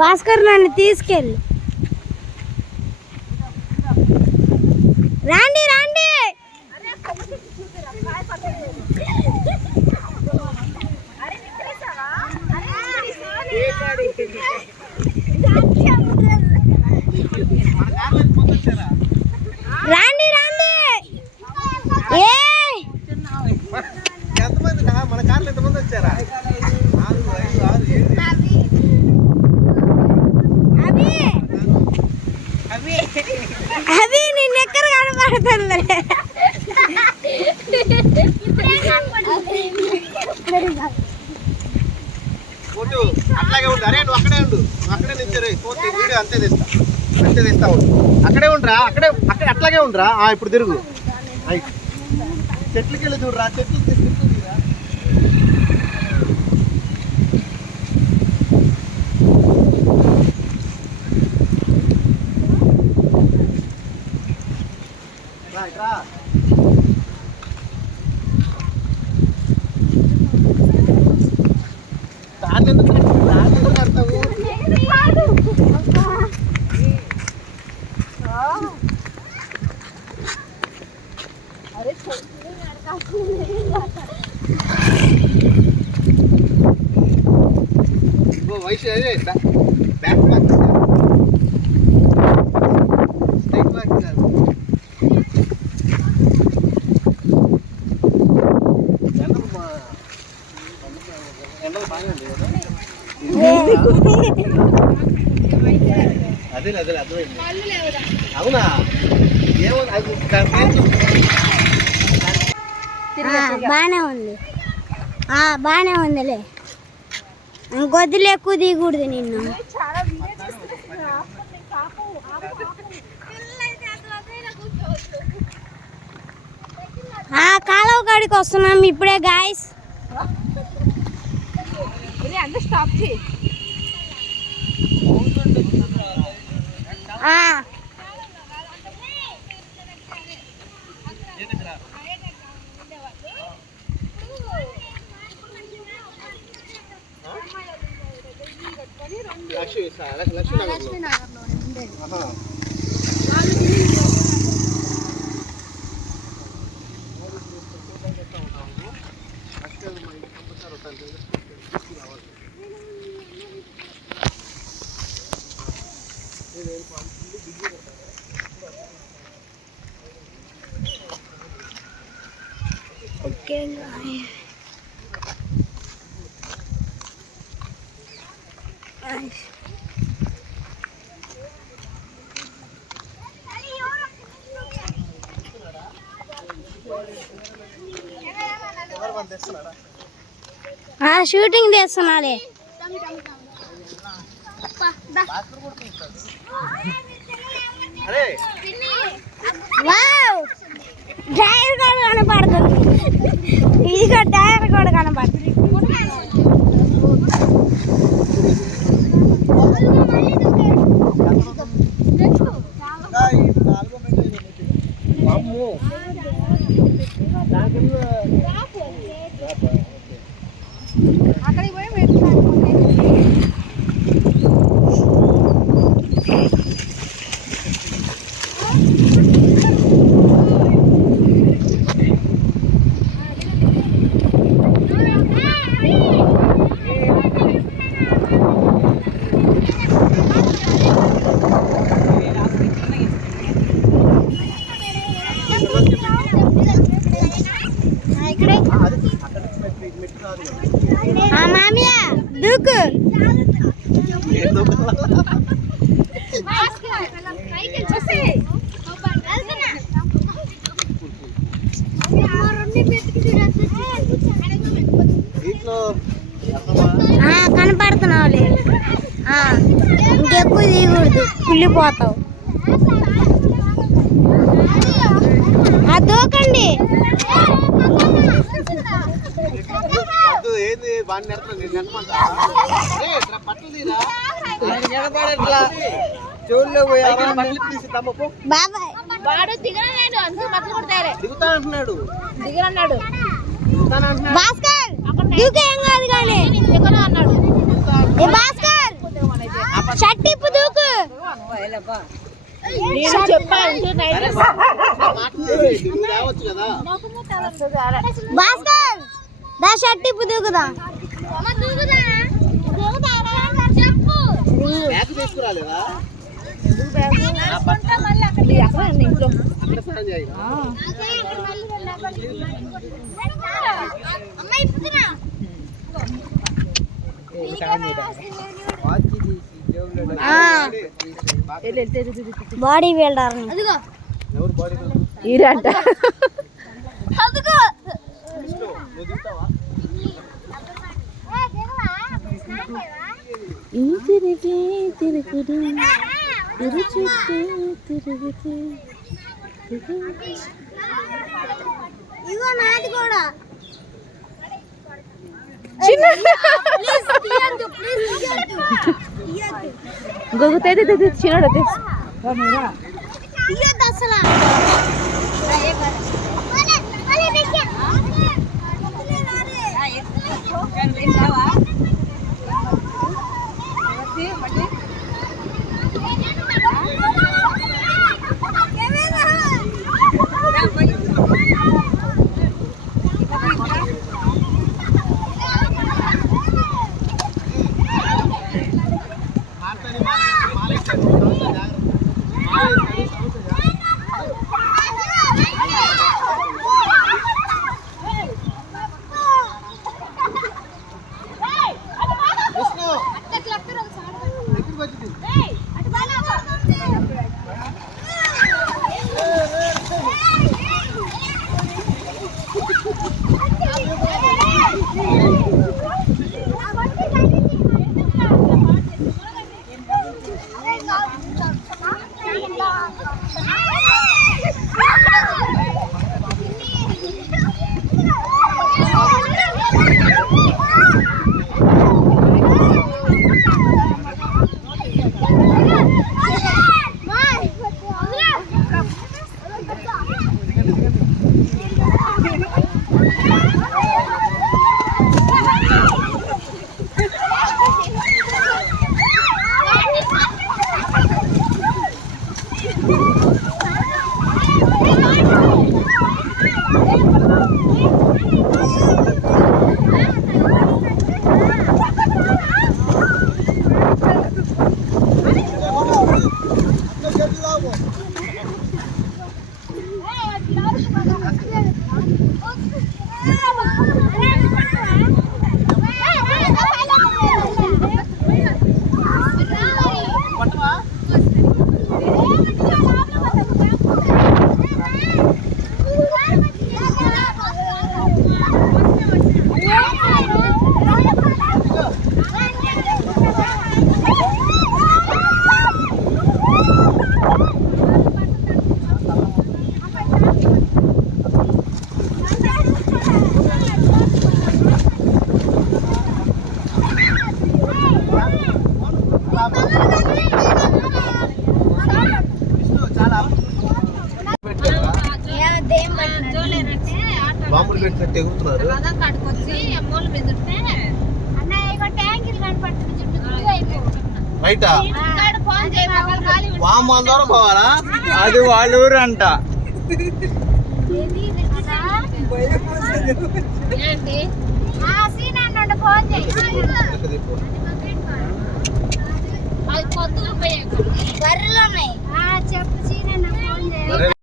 భాస్కర్ నన్ను తీసుకెళ్ళి రాండి రాండి. రాండి రాండి. ఎంతమంది మన కార్లు ఎంతమంది వచ్చారా? అవి నేను ఎక్కడ కనపడుతుంది. అట్లాగే ఉండు. అరే నువ్వు అక్కడే ఉండు, అక్కడే నిల్చోరు. వీడియో అంతే తెస్తా ఉండు. అక్కడే ఉండరా, అక్కడే అట్లాగే ఉండరా. ఇప్పుడు తిరుగు. చెట్లకి వెళ్ళి చూడరా, చెట్లు వయసు బ్యాక్ అదే అర్థమైంది. అవునా? బానే ఉంది, బానే ఉందిలే. గొద్దులు ఎక్కువ దిగకూడదు నిన్ను. కాలువ కాడికి వస్తున్నాం ఇప్పుడే గాయస్. Okay, షూటింగ్ చేస్తున్నాడే. టైర్ కూడా కనపడుతుంది. ఇదిగో టైర్ కూడా కనపడుతుంది. అక్కడికి పోయి మామయ్య దూకు. కనపడుతున్నావులే. ఇంకెక్కువ దిగకూడదు, కుళ్ళిపోతావు. దూకండి. బాబాయ్ వాడు దిగనన్నాడు అందుకు బట్టలు కొడతారే దిగుతా అంటున్నాడు. దిగనన్నాడు భాస్కర్ దూకు ఏం కాదు కానీ దిగను అన్నాడు ఏ భాస్కర్ షర్ట్ ఇప్పు దూకు నేను చెప్పాను దిగు రావచ్చు కదా. భాస్కర్ దా షర్ట్ ఇప్పు దూకుదా బ్యాగ్ తీసుకురాలేదా? ఇంట్లో అక్కడ స్నానం చేయాలి. బాడీ బిల్డర్ ఎవరు బాడీ ఈరంట విష్ణు, నువ్వు దిగుతావా? ఇగో నాది కూడా గొగుతైతే చిన్నడైతే ఇయ్యొద్దు అసలు బాంబులు పెట్టినట్టు ఎగురుతున్నారు. రైటా వామ్ అందరూ పోవాలా? అది వాళ్ళ ఊరు అంట. ఏంటి